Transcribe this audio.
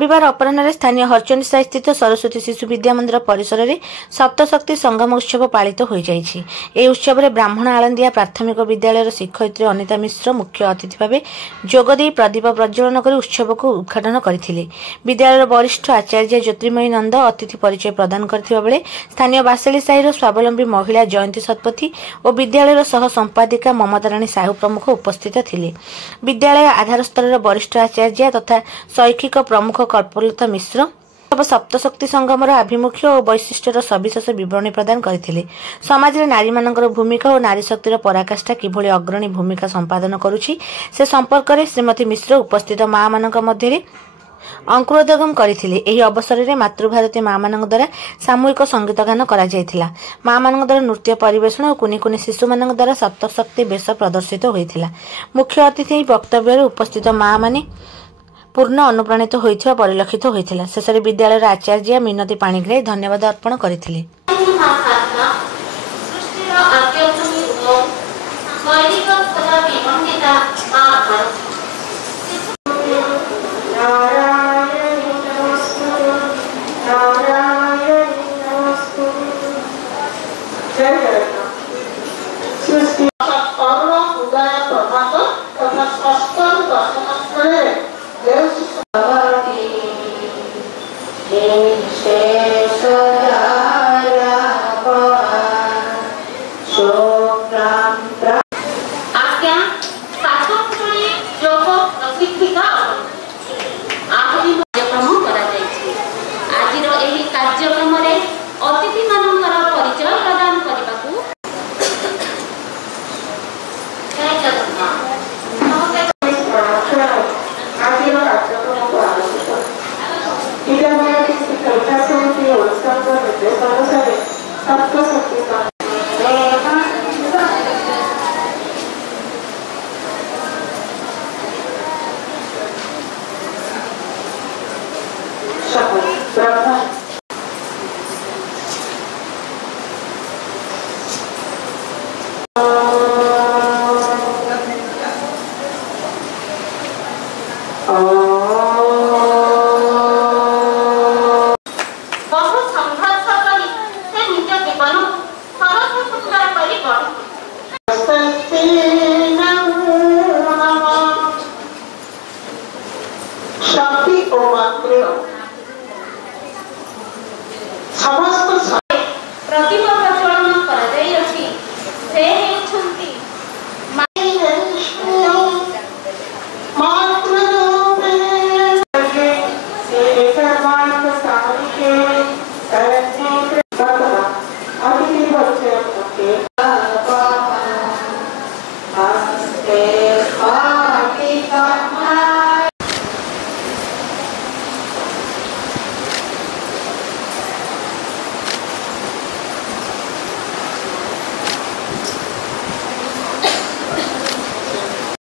रविवार अपराह्न स्थानीय हरचंदी साई स्थित सरस्वती शिशु विद्या मंदिर परिसर में सप्तशक्ति संगम उत्सव पालित हो जाइछि। ए उत्सव में ब्राह्मण आलंदिया प्राथमिक विद्यालय शिक्षयित्री अनिता मिश्र मुख्य अतिथि भाव जोगदे प्रदीप प्रज्वलन कर उत्सव को उद्घाटन करथिले। विद्यालय वरिष्ठ आचार्य ज्योतिर्मयी नंद अतिथि परिचय प्रदान करथिबा बेले स्थानीय बासेली साहिर स्वावलंबी महिला जयंती शतपथी और विद्यालय सह संपादिका ममता राणी साहू प्रमुख उपस्थित थिले। विद्यालय आधार स्तर वरिष्ठ आचार्य तथा शैक्षिक प्रमुख कल्पलता मिश्र सप्तशक्ति संगमर आभिमुख्य और वैशिष्ट्यर सविशेष विवरणी प्रदान करथिले। समाज में नारी मानकर भूमिका और नारी शक्तिर पराकाष्ठा किभली अग्रणी भूमिका संपादन करुछि से संपर्क में श्रीमती मिश्र उपस्थित माँ मानक मध्य अंकुरोदगम करथिले। एही अवसर में मातृभारती माँ मानक द्वारा सामूहिक संगीत गान करा जायथिला। माँ मानक द्वारा नृत्य परिवेषण और कुनी कुनी शिशु मानक द्वारा सप्तशक्ति वेश प्रदर्शित होइथिला। मुख्य अतिथि वक्तव्य उपस्थित माँ माने पूर्ण अनुप्राणित होइथिबा परिलक्षित होइथिला। शेषरे विद्यालय आचार्य मिनती पाणिग्राही धन्यवाद अर्पण करथिले।